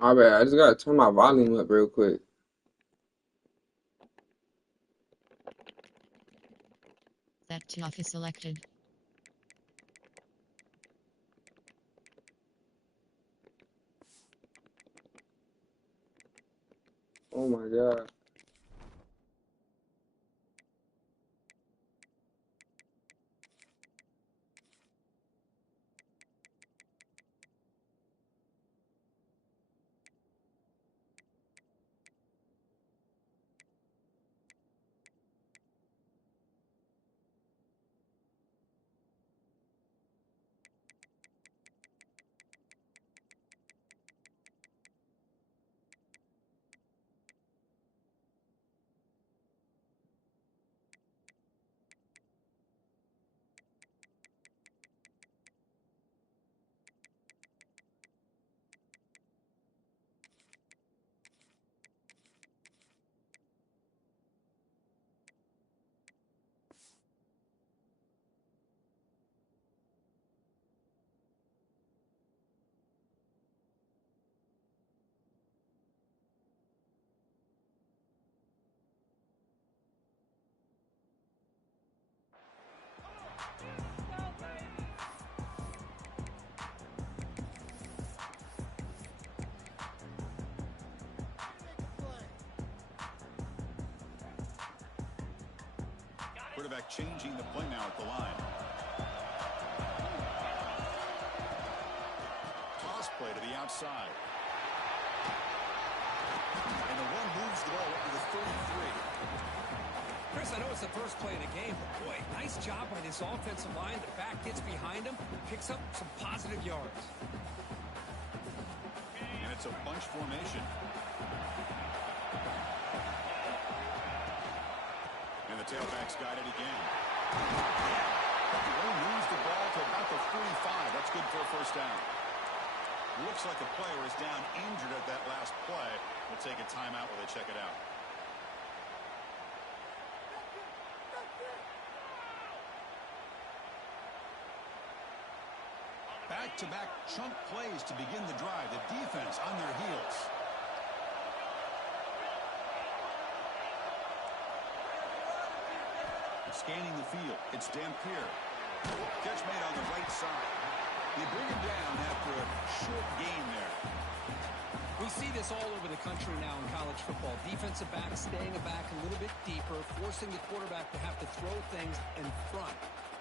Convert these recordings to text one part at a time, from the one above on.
My bad. I just gotta turn my volume up real quick. That tuff is selected. Oh my god. Quarterback changing the play now at the line. Toss play to the outside. And the one moves the ball up to the 33. Chris, I know it's the first play of the game, but boy, nice job by this offensive line. The back gets behind him, picks up some positive yards. And it's a bunch formation. And the tailback's got it again. He moves the ball to about the 45. That's good for a first down. Looks like the player is down injured at that last play. We'll take a timeout while they check it out. Back-to-back chunk plays to begin the drive. The defense on their heels. Scanning the field. It's Dampier. Catch made on the right side. They bring him down after a short gain there. We see this all over the country now in college football. Defensive backs staying back a little bit deeper, forcing the quarterback to have to throw things in front.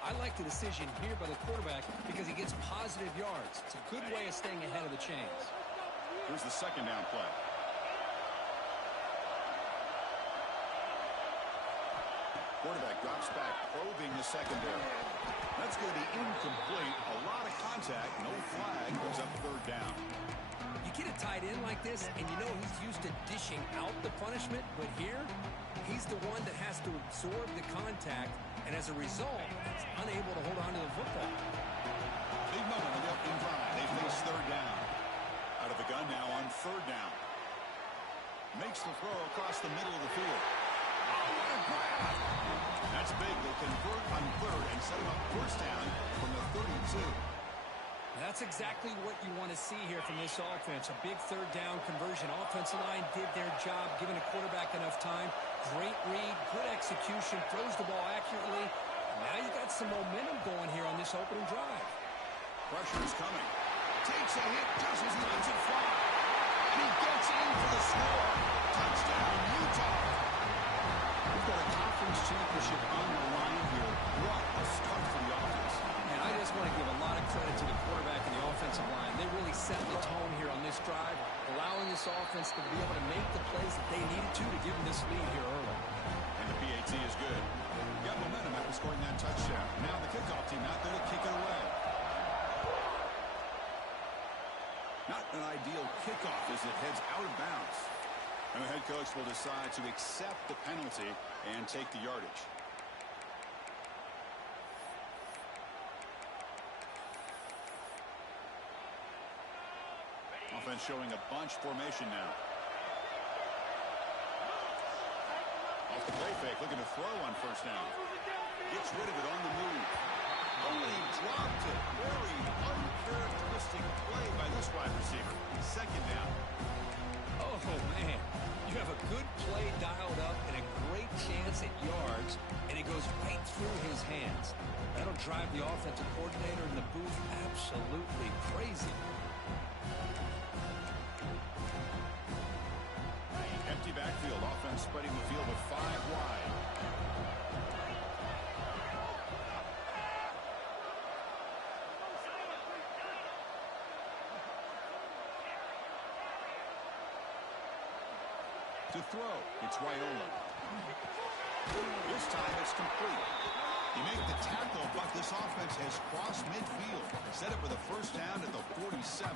I like the decision here by the quarterback because he gets positive yards. It's a good way of staying ahead of the chains. Here's the second down play. Quarterback drops back, probing the secondary. That's going to be incomplete. A lot of contact, no flag, goes up third down. You get a tight end like this, and you know he's used to dishing out the punishment, but here, he's the one that has to absorb the contact, and as a result, he's unable to hold on to the football. Big moment on the opening drive. They face third down. Out of the gun now on third down. Makes the throw across the middle of the field. Oh, what a grab! That's big. They'll convert on third and set him up first down from the 32. That's exactly what you want to see here from this offense. A big third down conversion. Offensive line did their job, giving the quarterback enough time. Great read, good execution, throws the ball accurately. Now you got some momentum going here on this opening drive. Pressure is coming. Takes a hit just as he lets it fly. And he gets in for the score. Touchdown, Utah. We've got a conference championship on the line here. What a start for the offense. And I just want to give a lot of credit to the quarterback and the offensive line. They really set the tone here on this drive, allowing this offense to be able to make the plays that they needed to give them this lead here early. And the PAT is good. Got momentum after scoring that touchdown. Now the kickoff team out there to kick it away. Not an ideal kickoff as it heads out of bounds. And the head coach will decide to accept the penalty and take the yardage. Offense showing a bunch formation now. Off the play fake, looking to throw on first down. Gets rid of it on the move. Oh, he dropped it. Very uncharacteristic Interesting play by this wide receiver. Second down. Oh, man. You have a good play dialed up and a great chance at yards, and it goes right through his hands. That'll drive the offensive coordinator in the booth absolutely crazy. Empty backfield. Offense spreading the field with 5 wide. To throw, it's Raiola. This time it's complete. You make the tackle, but this offense has crossed midfield. Set up with a first down at the 47.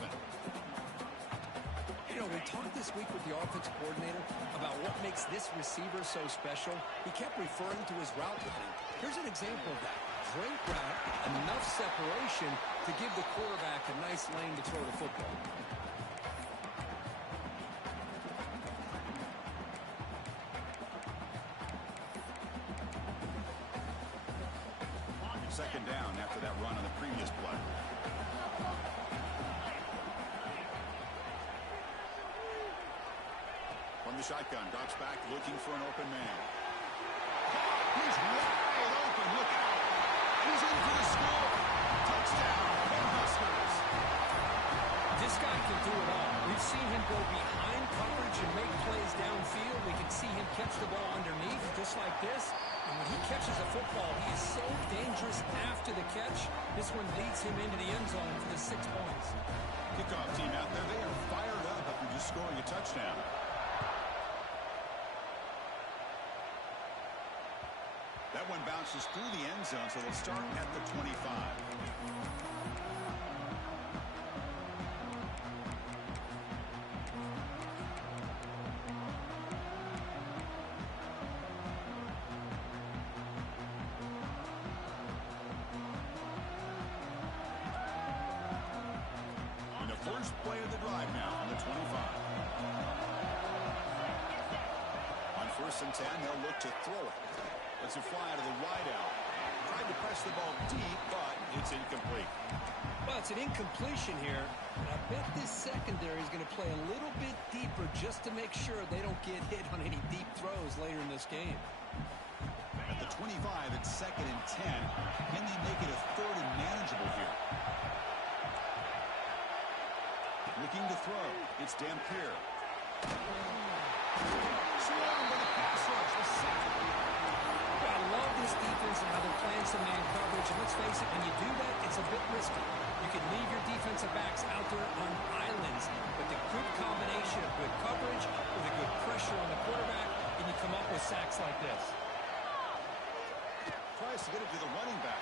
You know, we talked this week with the offensive coordinator about what makes this receiver so special. He kept referring to his route running. Here's an example of that. Great route, enough separation to give the quarterback a nice lane to throw the football. Second down after that run on the previous play. From the shotgun, drops back looking for an open man. He's wide open. Look out. He's in for the score. Touchdown, Cornhuskers. This guy can do it all. We've seen him go behind coverage and make plays downfield. We can see him catch the ball underneath just like this. And when he catches the football, he is so dangerous after the catch. This one leads him into the end zone for the 6 points. Kickoff team out there. They are fired up after just scoring a touchdown. That one bounces through the end zone, so they'll start at the 25. First play of the drive now on the 25. On 1st and 10, they'll look to throw it. Let's it fly out of the wideout. Tried to press the ball deep, but it's incomplete. Well, it's an incompletion here. And I bet this secondary is going to play a little bit deeper just to make sure they don't get hit on any deep throws later in this game. At the 25, it's 2nd and 10. Can they make it a 3rd and manageable here? Looking to throw. It's Dampier. Swarmed by the pass rush. The sack. Well, I love this defense and how they're playing some man coverage. And let's face it, when you do that, it's a bit risky. You can leave your defensive backs out there on islands. But the good combination of good coverage with a good pressure on the quarterback, and you come up with sacks like this. Tries to get it to the running back.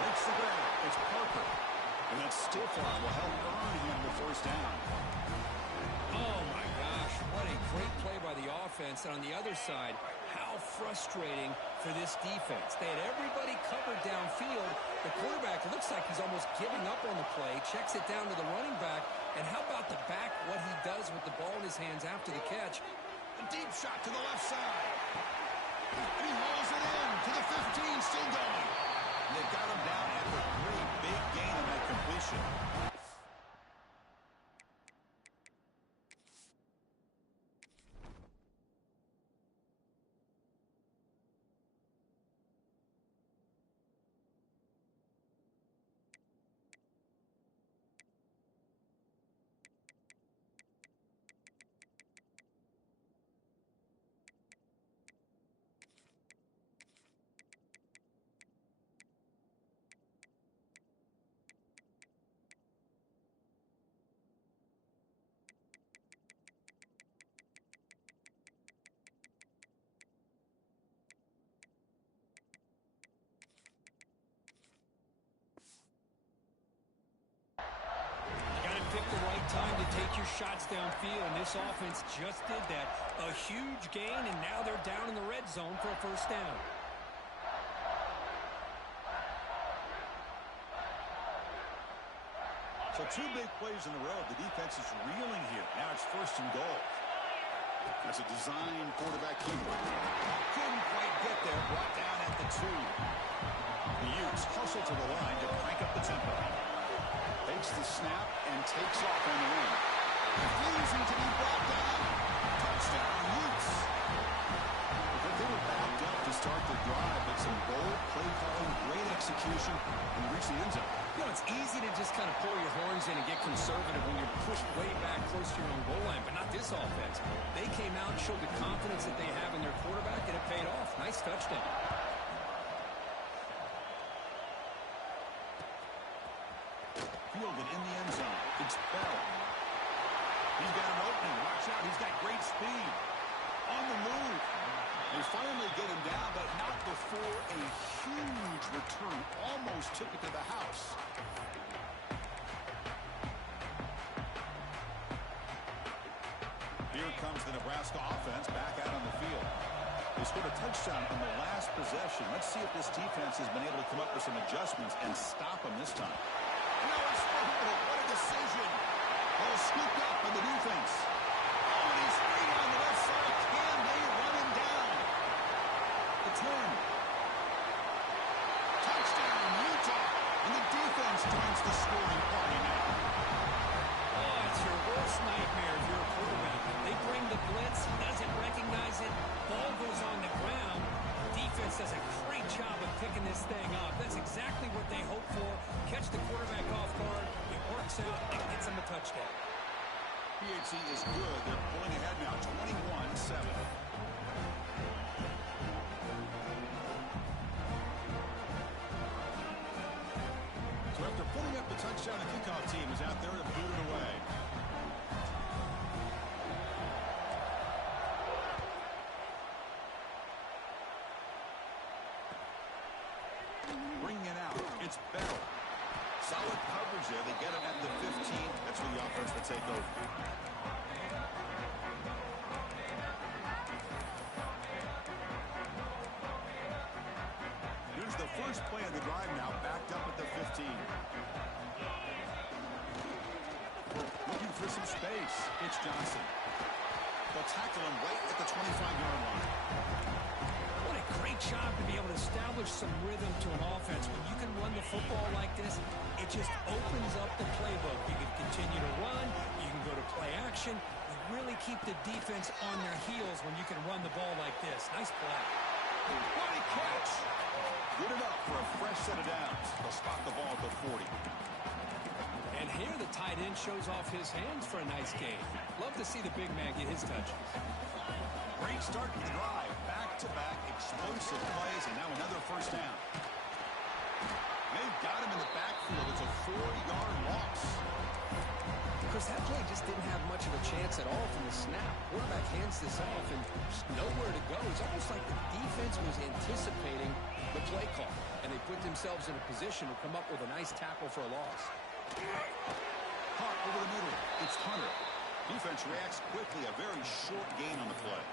Makes the grab. It's Parker. And that stiff arm will help earn him the first down. Oh, my gosh. What a great play by the offense. And on the other side, how frustrating for this defense. They had everybody covered downfield. The quarterback looks like he's almost giving up on the play. Checks it down to the running back. And how about the back, what he does with the ball in his hands after the catch? A deep shot to the left side. And he hauls it in to the 15, still going. And they've got him down after a great big gain on that completion. Time to take your shots downfield, and this offense just did that. A huge gain, and now they're down in the red zone for a first down. So 2 big plays in a row. The defense is reeling here. Now it's 1st and goal. That's a design quarterback keeper. Couldn't quite get there. Brought down at the 2. The Utes hustle to the line to crank up the tempo. Takes the snap and takes off on the wing. Refusing to be brought down. Touchdown, Utes. They were backed up to start the drive, but some bold play calling, great execution, and reach the end zone. You know, it's easy to just kind of pull your horns in and get conservative when you're pushed way back close to your own goal line, but not this offense. They came out and showed the confidence that they have in their quarterback, and it paid off. Nice touchdown. Fielded in the end zone. It's Bell. He's got an opening. Watch out. He's got great speed. On the move. They finally get him down, but not before a huge return. Almost took it to the house. Here comes the Nebraska offense back out on the field. They scored a touchdown on the last possession. Let's see if this defense has been able to come up with some adjustments and stop them this time. No, it's what a decision. Ball scooped up by the defense. Oh, and he's free on the left side. Can they run him down? The 10. Touchdown, Utah. And the defense joins the scoring party now. Oh, it's your worst nightmare if you're a quarterback. They bring the blitz, he doesn't recognize it, ball goes on the ground. Defense does a great job of picking this thing up. That's exactly what they hope for. Catch the quarterback off guard, it works out, and gets him a touchdown. PHC is good. They're pulling ahead now, 21-7. So after putting up the touchdown, the kickoff team is out there to boot it away. Bringing it out. It's Bell. Solid coverage there. They get him at the 15. That's where the offense will take over. Here's the first play of the drive now, backed up at the 15. Looking for some space. It's Johnson. They'll tackle him right at the 25-yard line. What a great job to be able to establish some rhythm to an offense. When you can run the football like this, it just opens up the playbook. You can continue to run. You can go to play action. You really keep the defense on their heels when you can run the ball like this. Nice play. What a catch! Good enough for a fresh set of downs. They'll spot the ball at the 40. And here the tight end shows off his hands for a nice game. Love to see the big man get his touches. Great start to the drive. Back-to-back explosive plays, and now another first down. They've got him in the backfield. It's a 4-yard loss. Because that play just didn't have much of a chance at all from the snap. Quarterback hands this off and just nowhere to go. It's almost like the defense was anticipating the play call, and they put themselves in a position to come up with a nice tackle for a loss. Caught over the middle. It's Hunter. Defense reacts quickly. A very short gain on the play.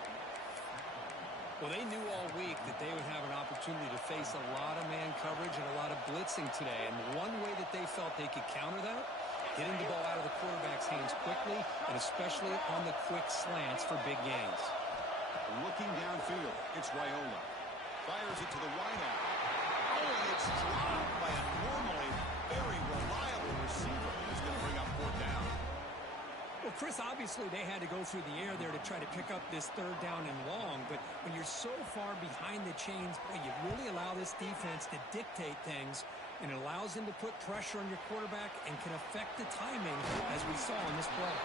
Well, they knew all week that they would have an opportunity to face a lot of man coverage and a lot of blitzing today. And one way that they felt they could counter that, getting the ball out of the quarterback's hands quickly, and especially on the quick slants for big gains. Looking downfield, it's Raiola. Fires it to the wideout. Oh, and it's dropped by a normally very reliable receiver who's going to bring up 4th down. Well, Chris, obviously they had to go through the air there to try to pick up this 3rd down and long, but when you're so far behind the chains, boy, you really allow this defense to dictate things, and it allows them to put pressure on your quarterback and can affect the timing, as we saw in this play.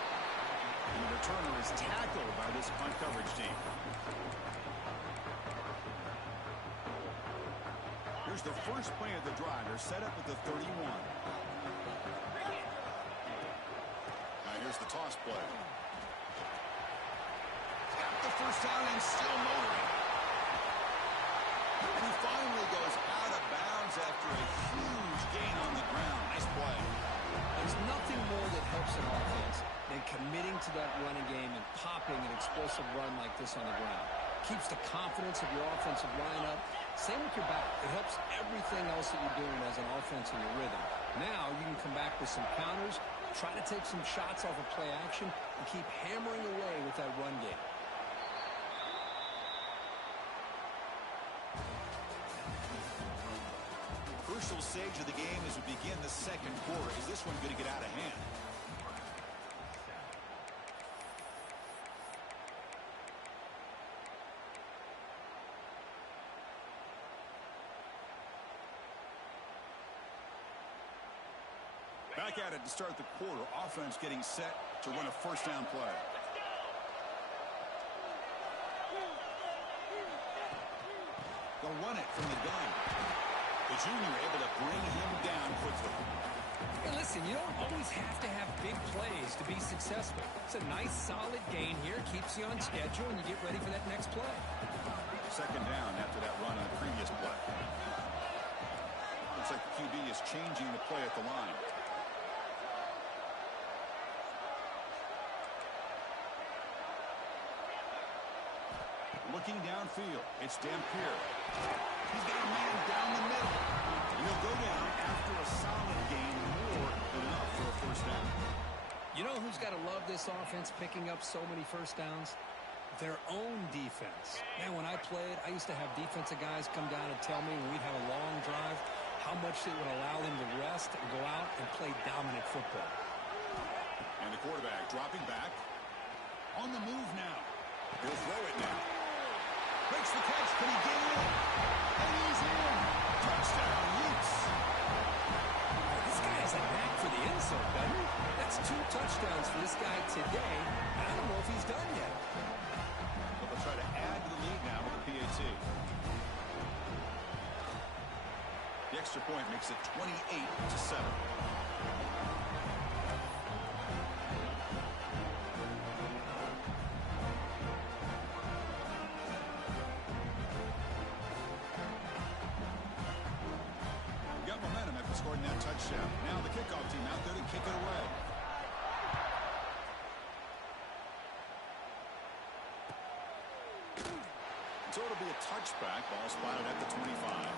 And the returner is tackled by this punt coverage team. Here's the first play of the drive. They're set up at the 31. Here's the toss play. Got the first down and still motoring. And he finally goes out of bounds after a huge gain on the ground. Nice play. There's nothing more that helps an offense than committing to that running game and popping an explosive run like this on the ground. Keeps the confidence of your offensive line up. Same with your back. It helps everything else that you're doing as an offense in your rhythm. Now you can come back with some counters, try to take some shots off of play action, and keep hammering away with that run game. controversial stage of the game as we begin the second quarter. Is this one going to get out of hand? Back at it to start the quarter. Offense getting set to run a first down play. They'll run it from the gun. The junior able to bring him down quickly. Hey, listen, you don't always have to have big plays to be successful. It's a nice, solid gain here. Keeps you on schedule, and you get ready for that next play. Second down after that run on the previous play. Looks like the QB is changing the play at the line. Looking downfield, it's Dampier. He's got a man down the middle. And he'll go down after a solid gain, more than enough for a first down. You know who's got to love this offense picking up so many first downs? Their own defense. Man, when I played, I used to have defensive guys come down and tell me when we'd have a long drive how much it would allow them to rest and go out and play dominant football. And the quarterback dropping back. On the move now. He'll throw it now. Makes the catch. Can he get it? And he's in. Touchdown, Utes. This guy has a knack for the end zone, doesn't he? That's 2 touchdowns for this guy today. I don't know if he's done yet. But they'll try to add to the lead now with the PAT. The extra point makes it 28-7. Scoring that touchdown. Now the kickoff team out there to kick it away. So it'll be a touchback. Ball spotted at the 25.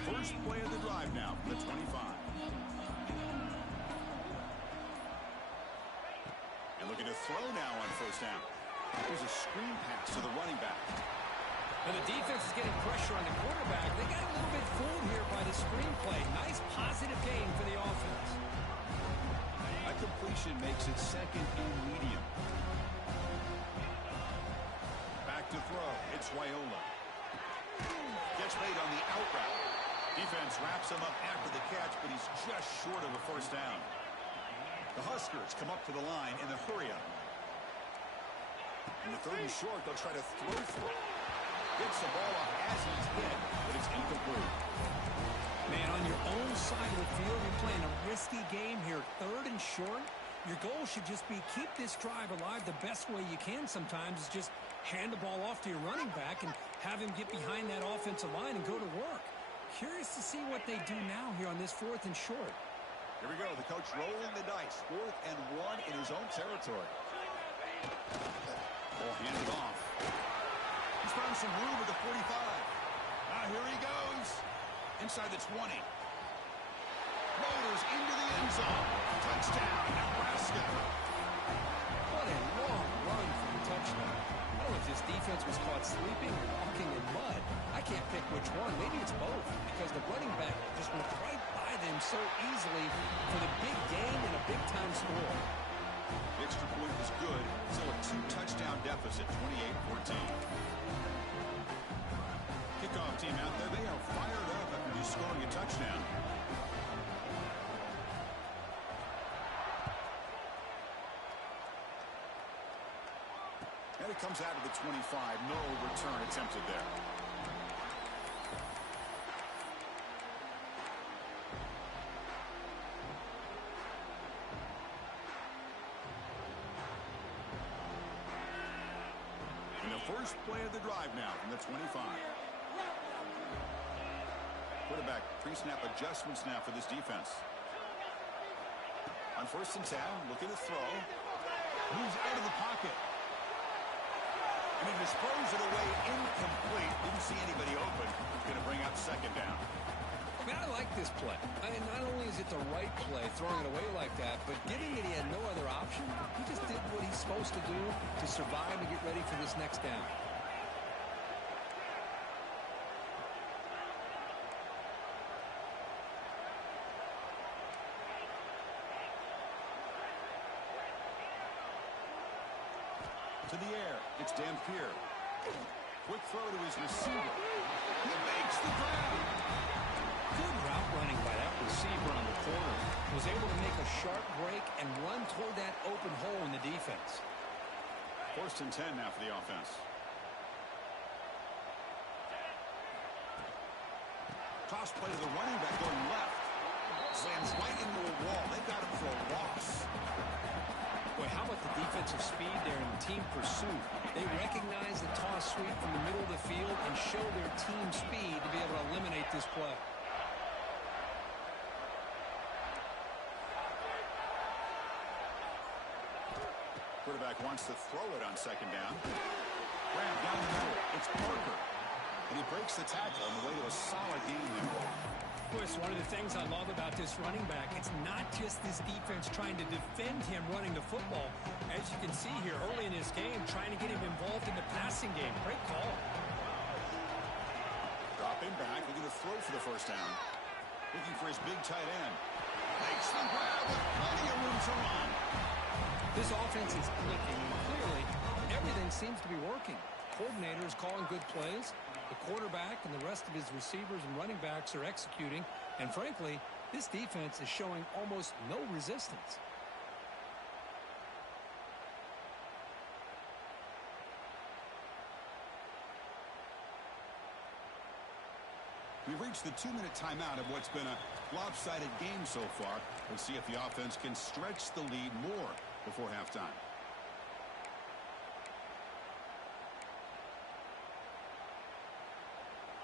First play of the drive now from the 25. And looking to throw now on first down. There's a screen pass to the running back. And the defense is getting pressure on the quarterback. They got a little bit fooled here by the screen play. Nice positive gain for the offense. That completion makes it second and medium. Back to throw. It's Wyola. Catch made on the out route. Defense wraps him up after the catch, but he's just short of a first down. The Huskers come up to the line in the hurry-up. In the third and short, they'll try to throw for it. Gets the ball off as he's hit, but it's incomplete. Man, on your own side of the field, you're playing a risky game here. Third and short, your goal should just be keep this drive alive the best way you can sometimes is just hand the ball off to your running back and have him get behind that offensive line and go to work. Curious to see what they do now here on this 4th and short. Here we go. The coach rolling the dice. 4th and 1 in his own territory. Ball handed off. He's found some room at the 45. Here he goes. Inside the 20. Motors into the end zone. Touchdown, Nebraska. What a long run for the touchdown. I don't know if this defense was caught sleeping or walking in mud. I can't pick which one. Maybe it's both because the running back just went right by them so easily for the big gain and a big-time score. The extra point was good. Still a 2-touchdown deficit, 28-14. Kickoff team out there. They are fired up after just scoring a touchdown. And it comes out of the 25. No return attempted there. And the first play of the drive now from the 25. Quarterback pre-snap adjustments now for this defense. On 1st and 10, looking to throw. Moves out of the pocket. And he disposed it away incomplete. this play. I mean, not only is it the right play, throwing it away like that, but given that he had no other option, he just did what he's supposed to do to survive and get ready for this next down. To the air, it's Dampier. Quick throw to his receiver. He makes the grab. Good route running by that receiver on the corner. Was able to make a sharp break and run toward that open hole in the defense. 1st and 10 now for the offense. Toss play to the running back going left. Slams right into a wall. They've got him for a loss. Boy, how about the defensive speed there in team pursuit? They recognize the toss sweep from the middle of the field and show their team speed to be able to eliminate this play. Quarterback wants to throw it on 2nd down. Grab down the middle. It's Parker. And he breaks the tackle on the way to a solid game there. Chris, one of the things I love about this running back, it's not just this defense trying to defend him running the football. As you can see here early in this game, trying to get him involved in the passing game. Great call. Dropping back, looking to throw for the 1st down. Looking for his big tight end. Makes the grab with plenty of room to run. This offense is clicking, and clearly everything seems to be working. Coordinator is calling good plays. The quarterback and the rest of his receivers and running backs are executing. And frankly, this defense is showing almost no resistance. We've reached the 2-minute timeout of what's been a lopsided game so far. Let's see if the offense can stretch the lead more before halftime.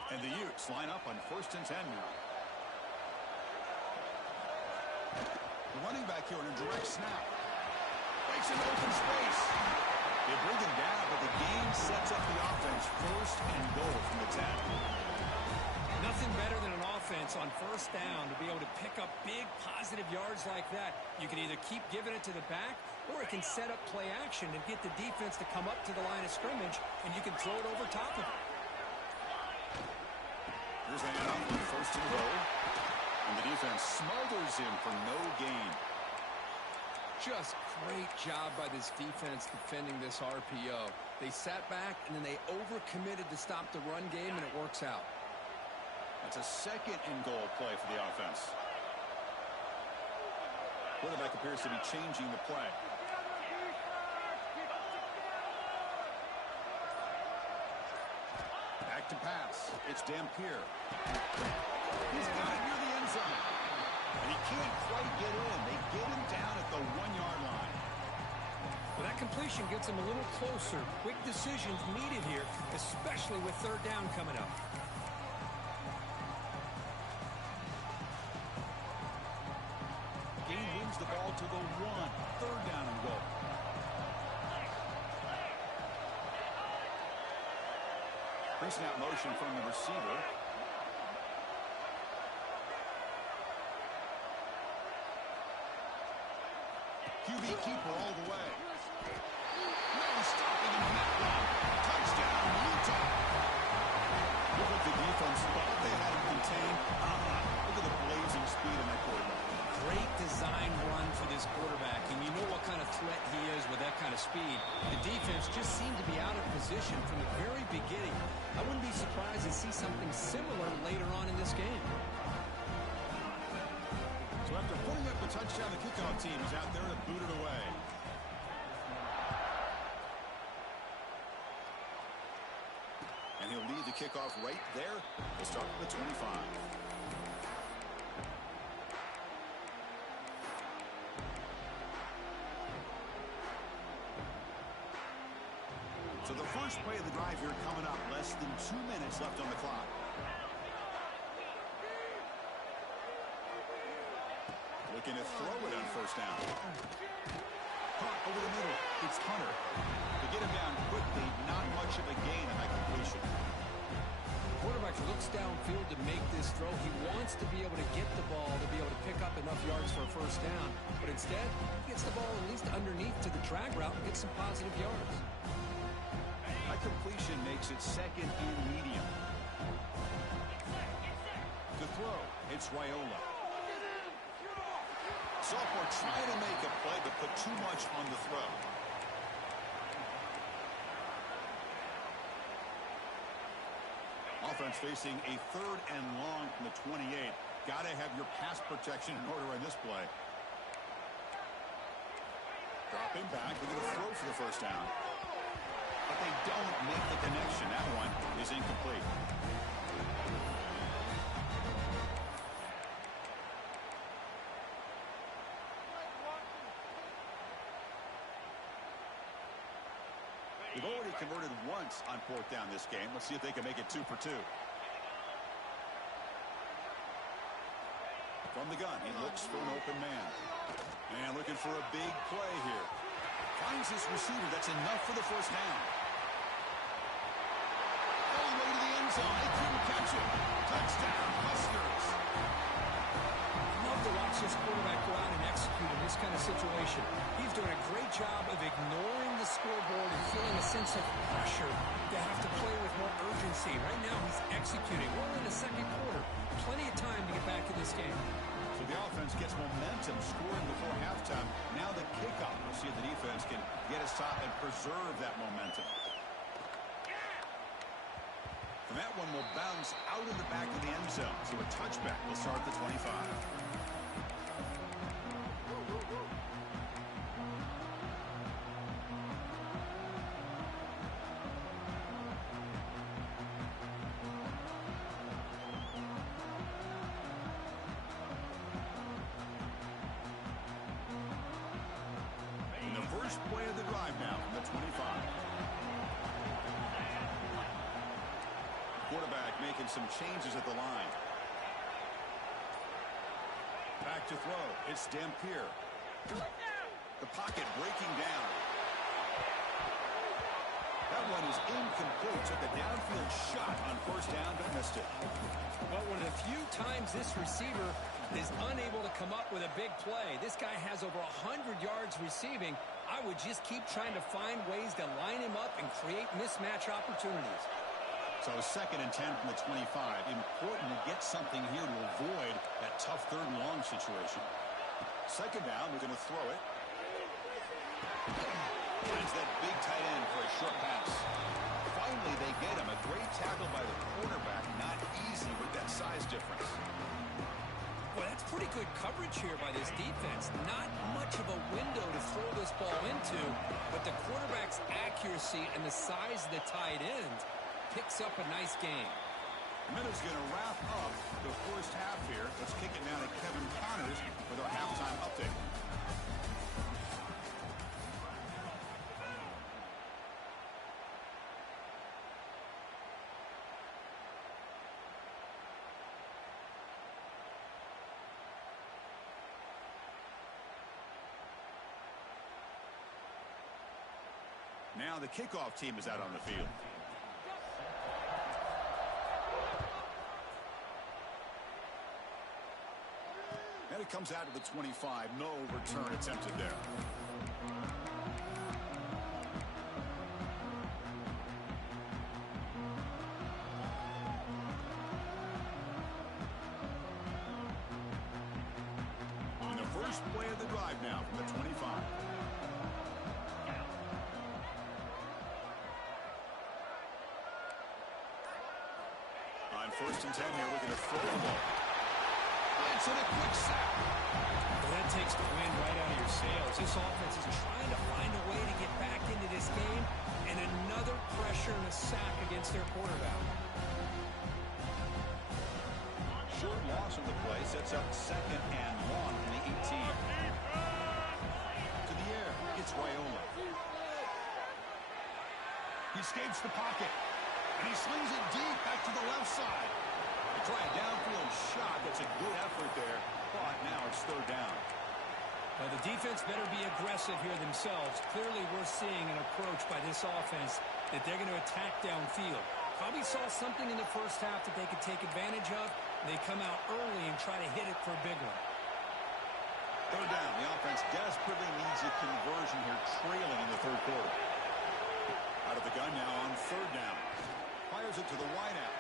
And the Utes line up on 1st and 10 now. The running back here in a direct snap. Makes an open space. They bring him down, but the game sets up the offense 1st and goal from the 10. Nothing better than an offense on 1st down to be able to pick up big positive yards like that. You can either keep giving it to the back, or it can set up play action and get the defense to come up to the line of scrimmage, and you can throw it over top of it. Here's a handoff on 1st and goal. And the defense smothers him for no gain. Just great job by this defense defending this RPO. They sat back, and then they overcommitted to stop the run game, and it works out. That's a 2nd and goal play for the offense. Quarterback appears to be changing the play. Back to pass. It's Dampier. He's got it near the end zone. And he can't quite get in. They get him down at the 1-yard line. Well, that completion gets him a little closer. Quick decisions needed here, especially with 3rd down coming up. Gain moves the ball to the 1. 3rd down and goal. Brings out motion from the receiver. QB keeper all the way. No stopping him on that run. Touchdown, Utah. Look at the defense. Thought they had him contained. Look at the blazing speed on that quarterback. Great design run for this quarterback, and you know what kind of threat he is with that kind of speed. The defense just seemed to be out of position from the very beginning. I wouldn't be surprised to see something similar later on in this game. So after putting up the touchdown, the kickoff team is out there to boot it away. And he'll lead the kickoff right there. We'll start with the 25. So the first play of the drive here coming up. Less than 2 minutes left on the clock. Looking to throw it on 1st down. Caught over the middle. It's Hunter. To get him down quickly, not much of a gain on that completion. The quarterback looks looks downfield to make this throw. He wants to be able to get the ball to be able to pick up enough yards for a first down. But instead, he gets the ball at least underneath to the drag route and gets some positive yards. A completion makes it second and medium. To throw, it's Raiola. Sophomore trying to make a play, but put too much on the throw. Offense facing a 3rd and long from the 28. Got to have your pass protection in order on this play. Dropping back, they're going to throw for the first down. But they don't make the connection. That one is incomplete. They've already converted once on 4th down this game. Let's see if they can make it 2 for 2. From the gun, he looks for an open man. And looking for a big play here. Finds his receiver. That's enough for the first down. All the way to the end zone. They couldn't catch it. Touchdown, Huskers. Love to watch this quarterback go out and execute in this kind of situation. He's doing a great job of ignoring the scoreboard and feeling a sense of pressure to have to play with more urgency. Right now, he's executing. We're in the second quarter. Plenty of time to get back in this game. So the offense gets momentum, scoring before halftime. Now the kickoff. We'll see if the defense can get a stop and preserve that momentum. And that one will bounce out of the back of the end zone. So a touchback will start at the 25. First play of the drive now from the 25. Quarterback making some changes at the line. Back to throw. It's Dampier. The pocket breaking down. That one is incomplete. Took a downfield shot on first down, but missed it. But one of the few times this receiver is unable to come up with a big play. This guy has over 100 yards receiving. I would just keep trying to find ways to line him up and create mismatch opportunities. So 2nd and 10 from the 25. Important to get something here to avoid that tough 3rd and long situation. 2nd down, we're going to throw it. Finds that big tight end for a short pass. Finally, they get him. A great tackle by the quarterback. Not easy with that size difference. Well, that's pretty good coverage here by this defense. Not much of a window to throw this ball into, but the quarterback's accuracy and the size of the tight end picks up a nice game. Miller's going to wrap up the first half here. Let's kick it now to Kevin Connors with our halftime update. Now the kickoff team is out on the field. And it comes out to the 25. No return attempted there. On the first play of the drive now from the 25. On 1st and 10 here, we're going to throw the ball. It's in a quick sack. Well, that takes the wind right out of your sails. This offense is trying to find a way to get back into this game, and another pressure and a sack against their quarterback. Short loss of the play sets up 2nd and long from the 18. To the air, it's Raiola. He escapes the pocket, and he slings it deep back to the left side. They try a downfield shot. That's a good effort there, but now it's 3rd down. Well, the defense better be aggressive here themselves. Clearly, we're seeing an approach by this offense that they're going to attack downfield. Probably saw something in the first half that they could take advantage of. They come out early and try to hit it for a big one. Third down. The offense desperately needs a conversion here, trailing in the third quarter. Out of the gun now on third down. Fires it to the wideout.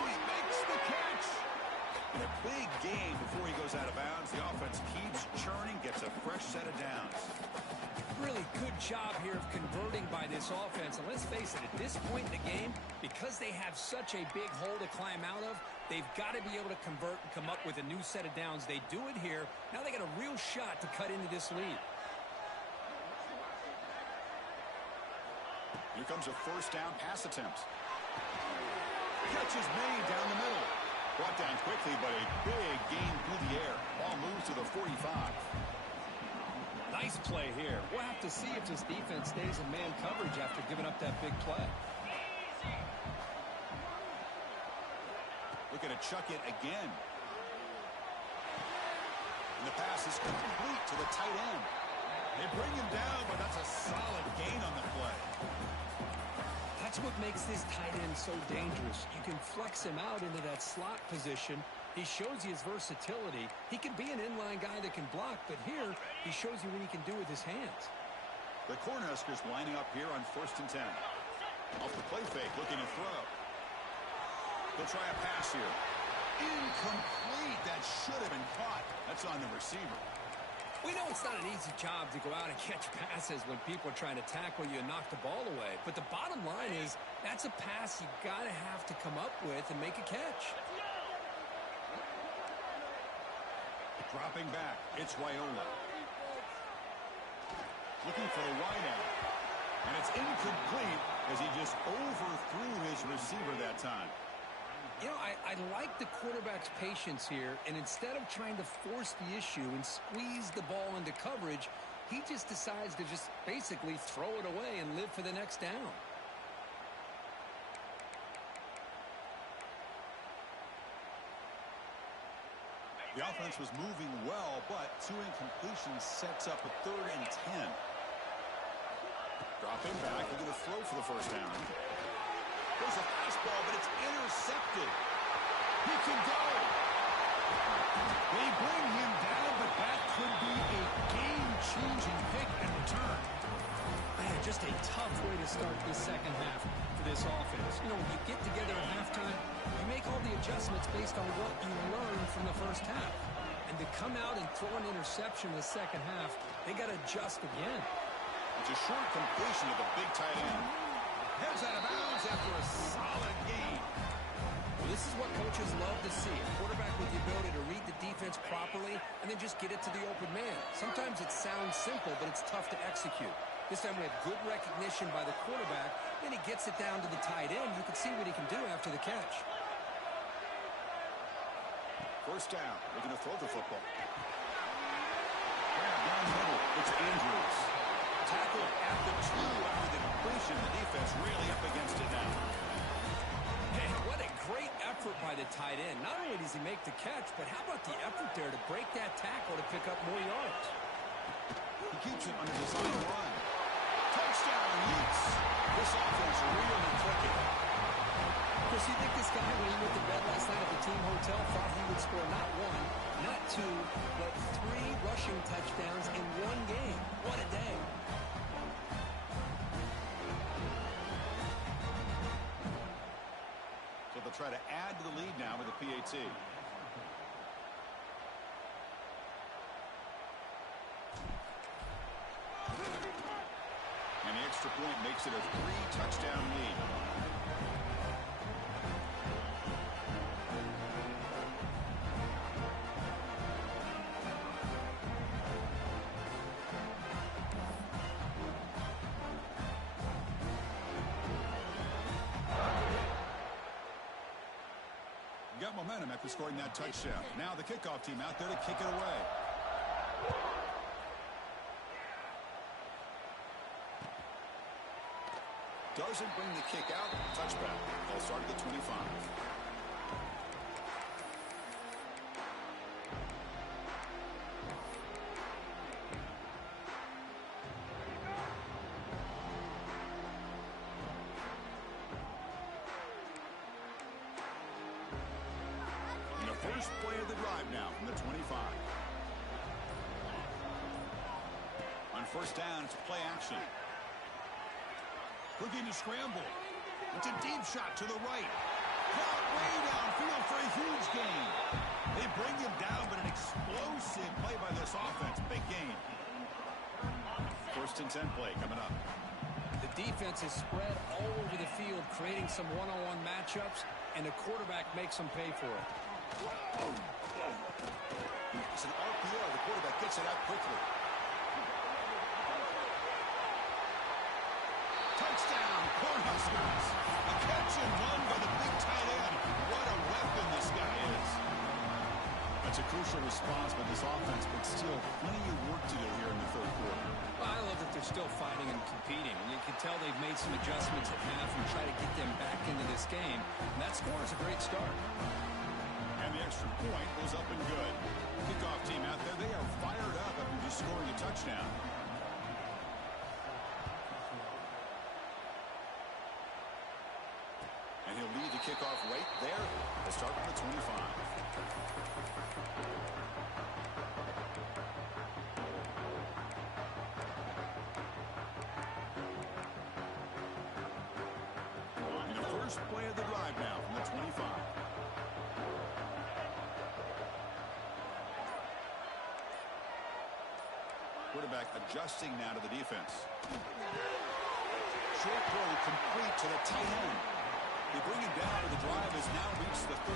Oh, he makes the catch. And a big gain before he goes out of bounds. The offense keeps churning, gets a fresh set of downs. Really good job here of converting by this offense. And let's face it, at this point in the game, because they have such a big hole to climb out of, they've got to be able to convert and come up with a new set of downs. They do it here. Now they got a real shot to cut into this lead. Here comes a first down pass attempt. Catch is made down the middle. Brought down quickly, but a big gain through the air. Ball moves to the 45. Nice play here. We'll have to see if this defense stays in man coverage after giving up that big play. Looking to chuck it again. And the pass is complete to the tight end. They bring him down, but that's a solid gain on the play. That's what makes this tight end so dangerous. You can flex him out into that slot position. He shows you his versatility. He can be an inline guy that can block, but here he shows you what he can do with his hands. The Cornhuskers lining up here on 1st and 10. Off the play fake, looking to throw. They'll try a pass here. Incomplete. That should have been caught. That's on the receiver. We know it's not an easy job to go out and catch passes when people are trying to tackle you and knock the ball away. But the bottom line is that's a pass you got to have to come up with and make a catch. Dropping back, it's Raiola. Looking for the wideout. And it's incomplete as he just overthrew his receiver that time. You know, I like the quarterback's patience here, and instead of trying to force the issue and squeeze the ball into coverage, he just decides to just basically throw it away and live for the next down. The offense was moving well, but 2 incompletions sets up a 3rd and 10. Dropping back, looking to throw for the first down. There's a fastball, but it's intercepted. He can go. They bring him down, but that could be a game-changing pick and return. Man, just a tough way to start this second half for this offense. You know, when you get together at halftime, you make all the adjustments based on what you learned from the first half. And to come out and throw an interception in the second half, they got to adjust again. It's a short completion of the big tight end. Heads out of bounds after a solid gain. Well, this is what coaches love to see. A quarterback with the ability to read the defense properly and then just get it to the open man. Sometimes it sounds simple, but it's tough to execute. This time we have good recognition by the quarterback. Then he gets it down to the tight end. You can see what he can do after the catch. First down. Looking to throw the football. Grab down the middle. It's Andrews. Tackle at the 2 after the completion. The defense really up against it now. Hey, what a great effort by the tight end. Not only does he make the catch, but how about the effort there to break that tackle to pick up more yards? He keeps it on a design run. Touchdown, Utes. This offense really clicking. Of course, you think this guy, when he went to bed last night at the team hotel, thought he would score not 1, not 2, but 3 rushing touchdowns in 1 game. What a day. So they'll try to add to the lead now with the PAT. And the extra point makes it a 3-touchdown lead. Got momentum after scoring that touchdown. Now the kickoff team out there to kick it away. Doesn't bring the kick out. Touchback. They'll start at the 25. first play of the drive now from the 25. On first down, it's play action. Looking to scramble. It's a deep shot to the right. Caught way downfield for a huge gain. They bring him down, but an explosive play by this offense. Big gain. First and 10 play coming up. The defense is spread all over the field, creating some one-on-one matchups, and the quarterback makes them pay for it. It's an RPO. The quarterback gets it out quickly. Touchdown, Cornhuskers. A catch and run by the big tight end. What a weapon this guy is. That's a crucial response by this offense, but still plenty of work to do here in the third quarter. Well, I love that they're still fighting and competing. And you can tell they've made some adjustments at half and try to get them back into this game. And that score is a great start. And the extra point was up and good. Kickoff team out there, they are fired up after just scoring a touchdown. And he'll lead the kickoff right there. They'll start from the 25. And the first play of the drive now from the 25. Quarterback adjusting now to the defense. Short throw complete to the tight end. They bring him down, and the drive has now reached the 35.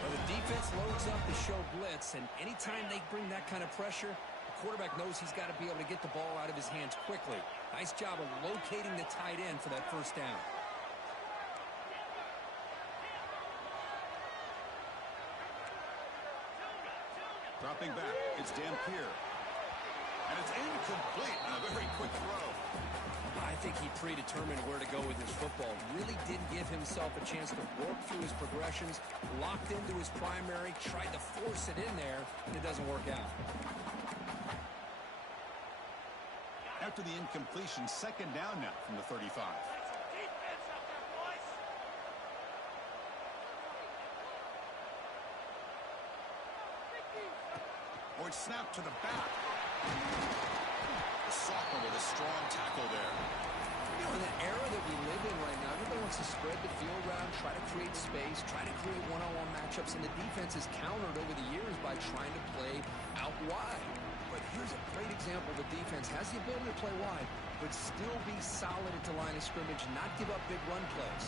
Well, the defense loads up to show blitz, and anytime they bring that kind of pressure, the quarterback knows he's got to be able to get the ball out of his hands quickly. Nice job of locating the tight end for that first down. Dropping back, it's Dampier. And it's incomplete on a very quick throw. I think he predetermined where to go with his football. Really didn't give himself a chance to work through his progressions, locked into his primary, tried to force it in there, and it doesn't work out. After the incompletion, second down now from the 35. Or it's snapped to the back. The sophomore with a strong tackle there. You know, in the era that we live in right now, everybody wants to spread the field around, try to create space, try to create one-on-one matchups, and the defense is countered over the years by trying to play out wide. But here's a great example. The defense has the ability to play wide, but still be solid at the line of scrimmage, not give up big run plays.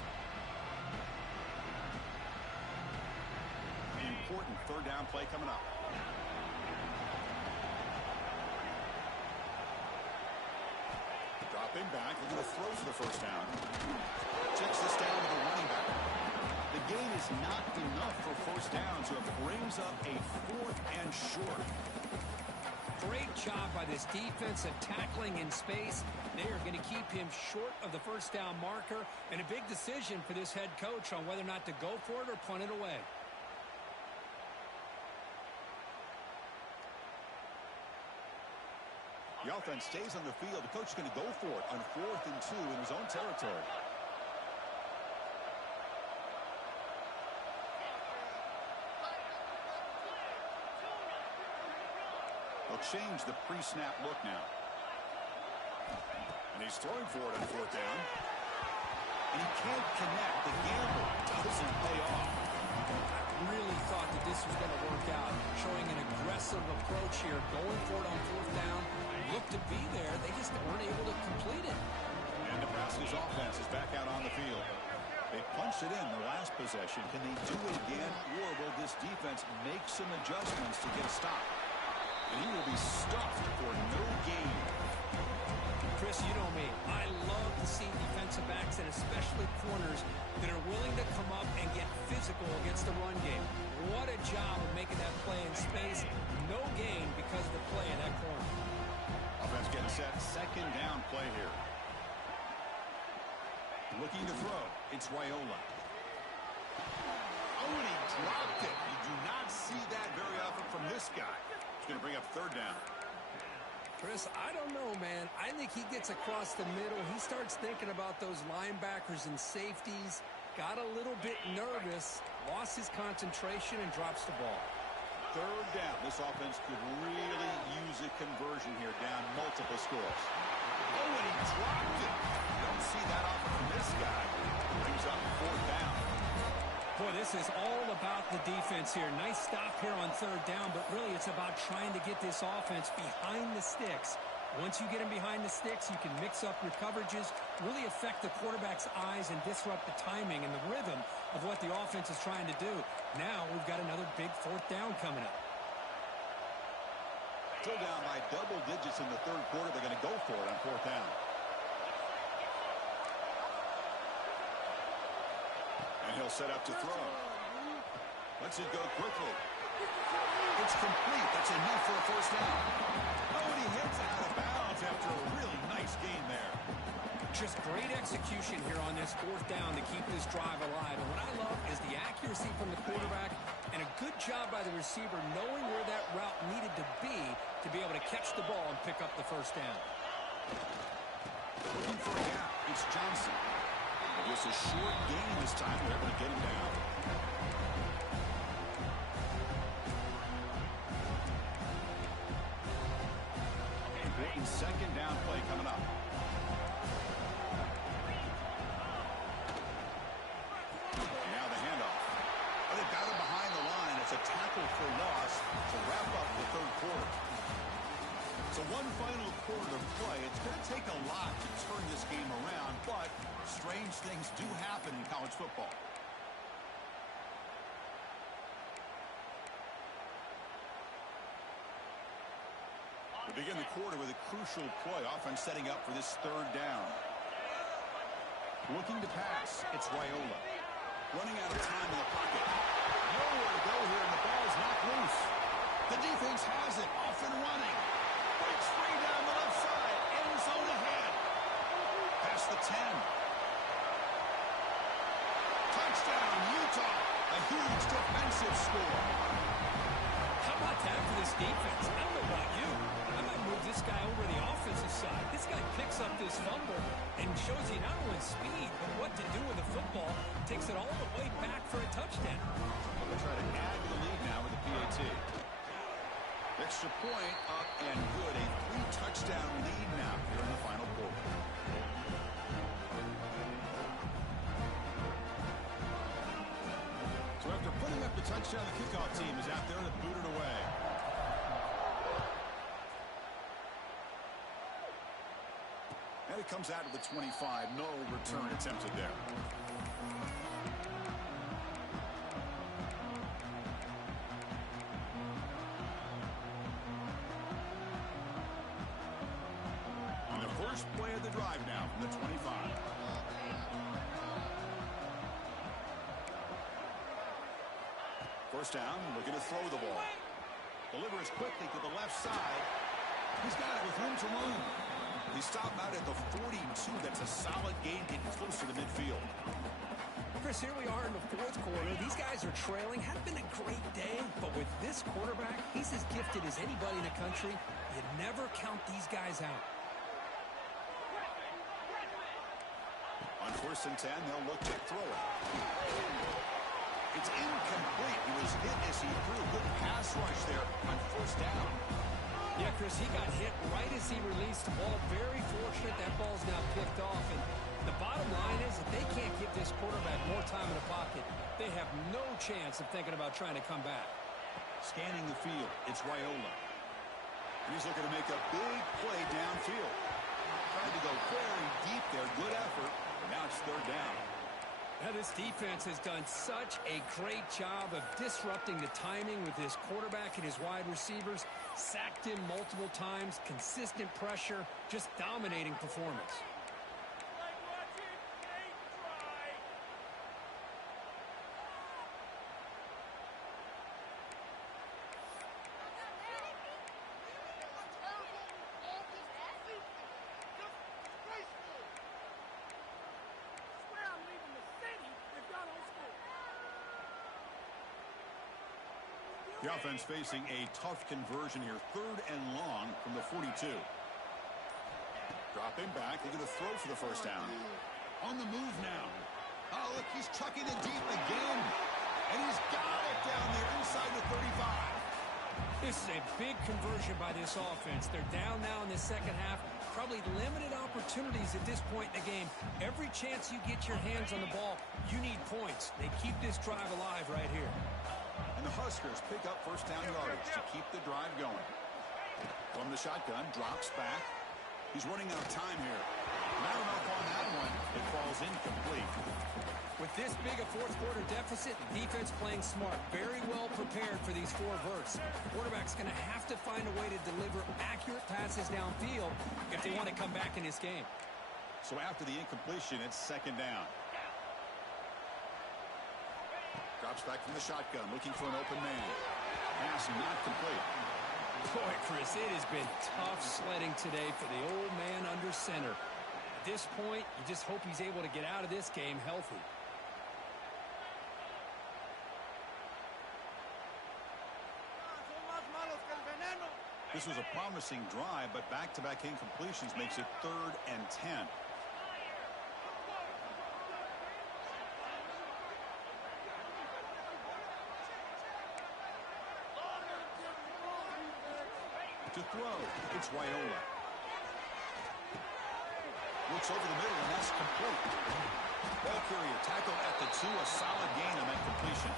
An important third down play coming up. Dropping back, looking to throw for the first down. Checks this down to the running back. The gain is not enough for first down, so it brings up a 4th and short. Great job by this defense of tackling in space. They are going to keep him short of the first down marker, and a big decision for this head coach on whether or not to go for it or punt it away. The offense stays on the field. The coach is going to go for it on 4th and 2 in his own territory. They'll change the pre-snap look now. And he's throwing for it on 4th down. And he can't connect. The gamble doesn't pay off. I really thought that this was going to work out, showing an aggressive approach here, going for it on 4th down. Looked to be there. They just weren't able to complete it. And Nebraska's offense is back out on the field. They punched it in the last possession. Can they do it again, or will this defense make some adjustments to get a stop? And he will be stuffed for no gain. Chris, you know me. I love to see defensive backs, and especially corners, that are willing to come up and get physical against the run game. What a job of making that play in space. No gain because of the play in that corner. Offense getting set. Second down play here. Looking to throw. It's Raiola. Oh, and he dropped it. You do not see that very often from this guy. It's going to bring up third down. Chris, I don't know, man. I think he gets across the middle. He starts thinking about those linebackers and safeties. Got a little bit nervous, lost his concentration and drops the ball. Third down. This offense could really use a conversion here, down multiple scores. Oh, and he dropped it. Don't see that often from this guy. Brings up fourth down. Boy, this is all about the defense here. Nice stop here on third down, but really it's about trying to get this offense behind the sticks. Once you get him behind the sticks, you can mix up your coverages, really affect the quarterback's eyes and disrupt the timing and the rhythm of what the offense is trying to do. Now we've got another big fourth down coming up. Still down by double digits in the third quarter. They're going to go for it on fourth down. And he'll set up to throw. Lets it go quickly. It's complete. That's enough for a first down. Oh, and he hits out of bounds after a really nice gain there. Just great execution here on this fourth down to keep this drive alive. And what I love is the accuracy from the quarterback and a good job by the receiver knowing where that route needed to be able to catch the ball and pick up the first down. Looking for a gap. It's Johnson. Just a short gain this time. They're able to get him down. Important second down play coming up. Now the handoff. But they've got him behind the line. It's a tackle for loss to wrap up the third quarter. So one final quarter of play. It's going to take a lot to turn this game around, but strange things do happen in college football. We begin the quarter with a crucial play. Offense setting up for this third down. Looking to pass. It's Raiola. Running out of time in the pocket. Nowhere to go here, and the ball's not loose. The defense has it. Off and running. Breaks free down the left side. End zone ahead. Past the 10. Touchdown, Utah. A huge defensive score. How about that for this defense? I don't know about you. I might move this guy over the offensive side. This guy picks up this fumble and shows you not only speed, but what to do with the football. Takes it all the way back for a touchdown. They'll try to add to the lead now with the PAT. Extra point up and good. A 3-touchdown lead now here in the final quarter. So after putting up the touchdown, the kickoff team is out there to boot it away. And it comes out of the 25. No return attempted there. On the first play of the drive now from the 25. First down, looking to throw the ball. Delivers quickly to the left side. He's got it with room to run. He stopped out at the 42. That's a solid gain, getting closer to midfield. Chris, here we are in the fourth quarter. These guys are trailing. Hadn't been a great day, but with this quarterback, he's as gifted as anybody in the country. You never count these guys out. On first and 10, they'll look to throw it. It's incomplete. He was hit as he threw. Good pass rush there on first down. Yeah, Chris, he got hit right as he released the ball. Very fortunate that ball's now picked off. And the bottom line is that they can't give this quarterback more time in the pocket. They have no chance of thinking about trying to come back. Scanning the field, it's Raiola. He's looking to make a big play downfield. Tried to go very deep there. Good effort. But now it's third down. Now, this defense has done such a great job of disrupting the timing with his quarterback and his wide receivers. Sacked him multiple times, consistent pressure, just dominating performance. The offense facing a tough conversion here. Third and long from the 42. Dropping back. They're going to throw for the first down. On the move now. Oh, look, he's chucking it deep again. And he's got it down there inside the 35. This is a big conversion by this offense. They're down now in the second half. Probably limited opportunities at this point in the game. Every chance you get your hands on the ball, you need points. They keep this drive alive right here. And the Huskers pick up first down yardage to keep the drive going. From the shotgun, drops back. He's running out of time here. Not enough on that one. It falls incomplete. With this big a fourth quarter deficit, defense playing smart. Very well prepared for these 4 verts. Quarterback's going to have to find a way to deliver accurate passes downfield if they want to come back in this game. So after the incompletion, it's second down. Drops back from the shotgun, looking for an open man. Pass not complete. Boy, Chris, it has been tough sledding today for the old man under center. At this point, you just hope he's able to get out of this game healthy. This was a promising drive, but back-to-back incompletions makes it 3rd and 10. To throw, it's Wyola. Looks over the middle, and that's complete. Ball carrier tackled at the 2, a solid gain on that completion.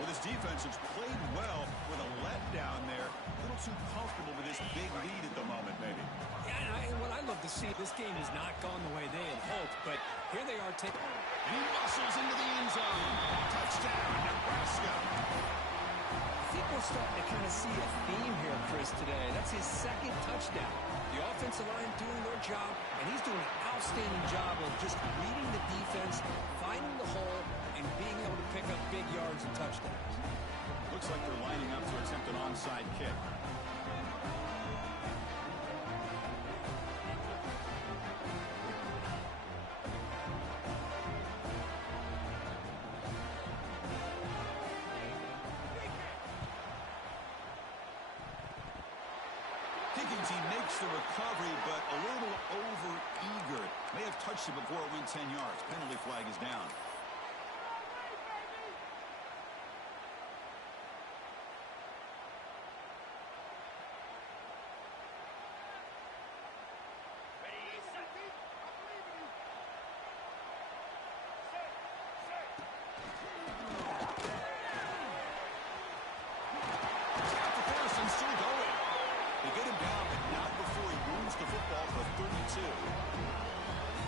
Well, this defense has played well with a letdown there. A little too comfortable with this big lead at the moment, maybe. Yeah, and what I love to see, this game has not gone the way they had hoped, but here they are taking... And he muscles into the end zone. Touchdown, Nebraska. I think we're starting to kind of see a theme here, Chris, today. That's his 2nd touchdown. The offensive line doing their job, and he's doing an outstanding job of just reading the defense, finding the hole, and being able to pick up big yards and touchdowns. Looks like they're lining up to attempt an onside kick. He makes the recovery, but a little over-eager. May have touched it before it went 10 yards. Penalty flag is down.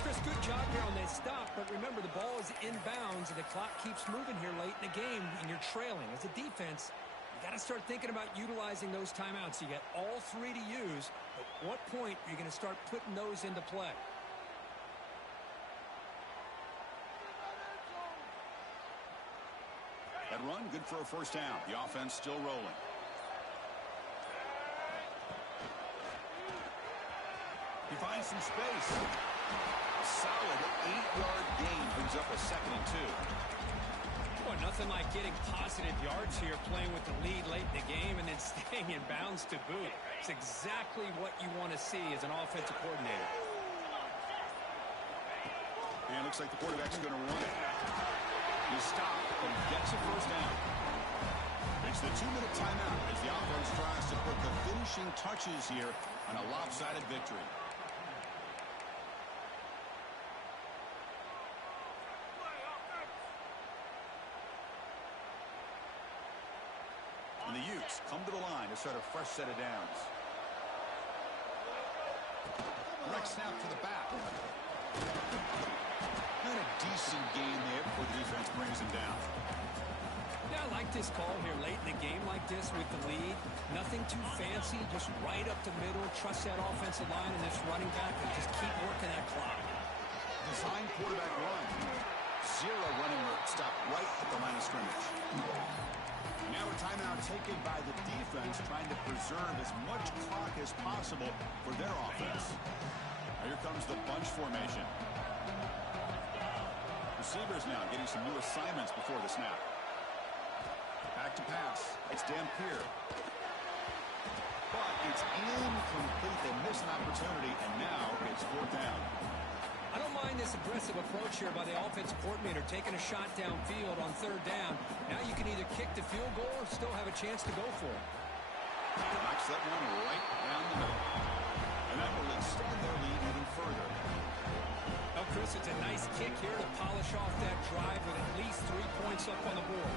Chris, good job here on that stop, but remember the ball is inbounds and the clock keeps moving here late in the game and you're trailing. As a defense, you got to start thinking about utilizing those timeouts. You got all 3 to use. At what point are you going to start putting those into play? That run, good for a first down. The offense still rolling. He finds some space. Solid 8-yard gain brings up a 2nd and 2. Boy, nothing like getting positive yards here, playing with the lead late in the game and then staying in bounds to boot. It's exactly what you want to see as an offensive coordinator. And it looks like the quarterback's going to run it. He stopped and gets a first down. It's the 2-minute timeout as the offense tries to put the finishing touches here on a lopsided victory. And the Utes come to the line to start a fresh set of downs. Direct snap to the back. Not a decent gain there before the defense brings him down. Yeah, I like this call here late in the game like this with the lead. Nothing too fancy, just right up the middle. Trust that offensive line and this running back and just keep working that clock. Design quarterback run. 0 running room. Stop right at the line of scrimmage. Now a timeout taken by the defense, trying to preserve as much clock as possible for their offense. Now here comes the bunch formation. Receivers now getting some new assignments before the snap. Back to pass. It's Dampier. But it's incomplete. They miss an opportunity, and now it's 4th down. I don't mind this aggressive approach here by the offensive coordinator, taking a shot downfield on third down. Now you can either kick the field goal or still have a chance to go for it. Knocks that one right down the middle. And that will extend their lead even further. Well, Chris, it's a nice kick here to polish off that drive with at least 3 points up on the board.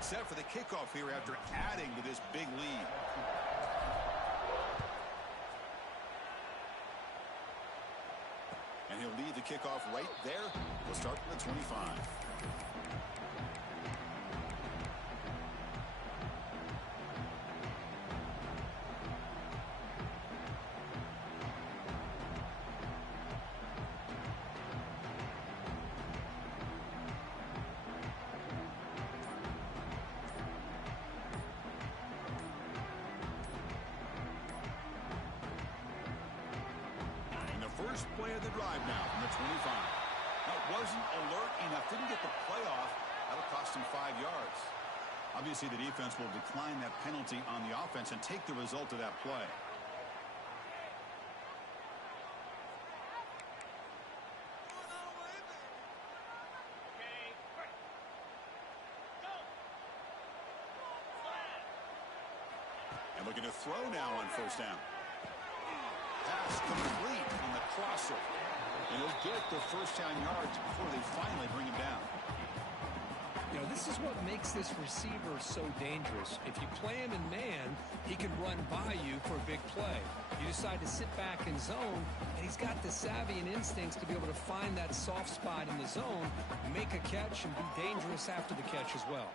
Set for the kickoff here after adding to this big lead. And he'll lead the kickoff right there. We'll start from the 25. First play of the drive now from the 25. Now, it wasn't alert enough. Didn't get the play off. That'll cost him 5 yards. Obviously, the defense will decline that penalty on the offense and take the result of that play. And looking to throw now on first down. Pass complete on the crosser. And he'll get the first down yards before they finally bring him down. You know, this is what makes this receiver so dangerous. If you play him in man, he can run by you for a big play. You decide to sit back in zone, and he's got the savvy and instincts to be able to find that soft spot in the zone, make a catch, and be dangerous after the catch as well.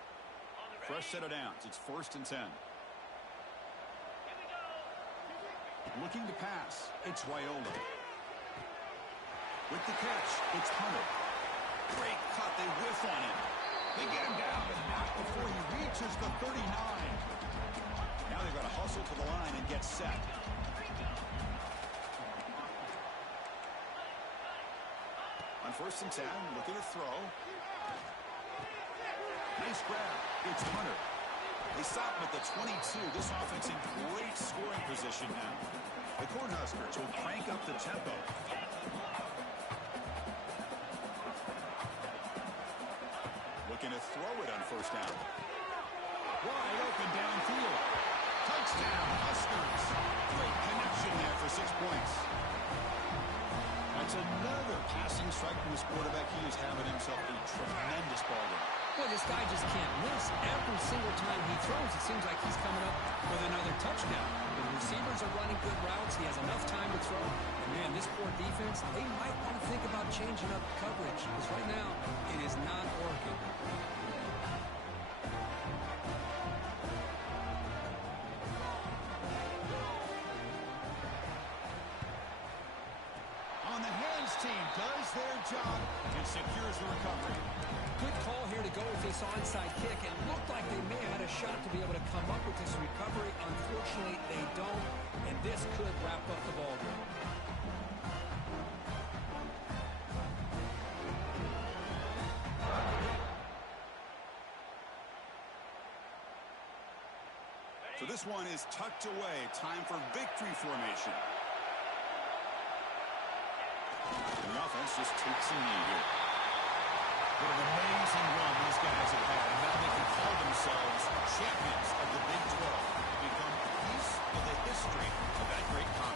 Fresh set of downs. It's 1st and 10. Looking to pass, it's Raiola. With the catch, it's Hunter. Great cut, they whiff on him. They get him down, but not before he reaches the 39. Now they've got to hustle to the line and get set. On 1st and 10, looking to throw. Nice grab, it's Hunter. They stop him at the 22. This offense in great scoring position now. The Cornhuskers will crank up the tempo. Looking to throw it on first down. Wide open downfield. Touchdown, Huskers. Great connection there for 6 points. That's another passing strike from this quarterback. He is having himself a tremendous ball game. Well, this guy just can't miss. Every single time he throws, it seems like he's coming up with another touchdown. The receivers are running good routes. He has enough time to throw. And, man, this poor defense, they might want to think about changing up coverage. Because right now, it is not working. On the hands team does their job and secures the recovery. Good call here to go with this onside kick. It looked like they may have had a shot to be able to come up with this recovery. Unfortunately, they don't, and this could wrap up the ball game. So this one is tucked away. Time for victory formation. And the offense just takes a knee here. What an amazing run these guys have had. And now they can call themselves champions of the Big 12 and become a piece of the history of that great conference.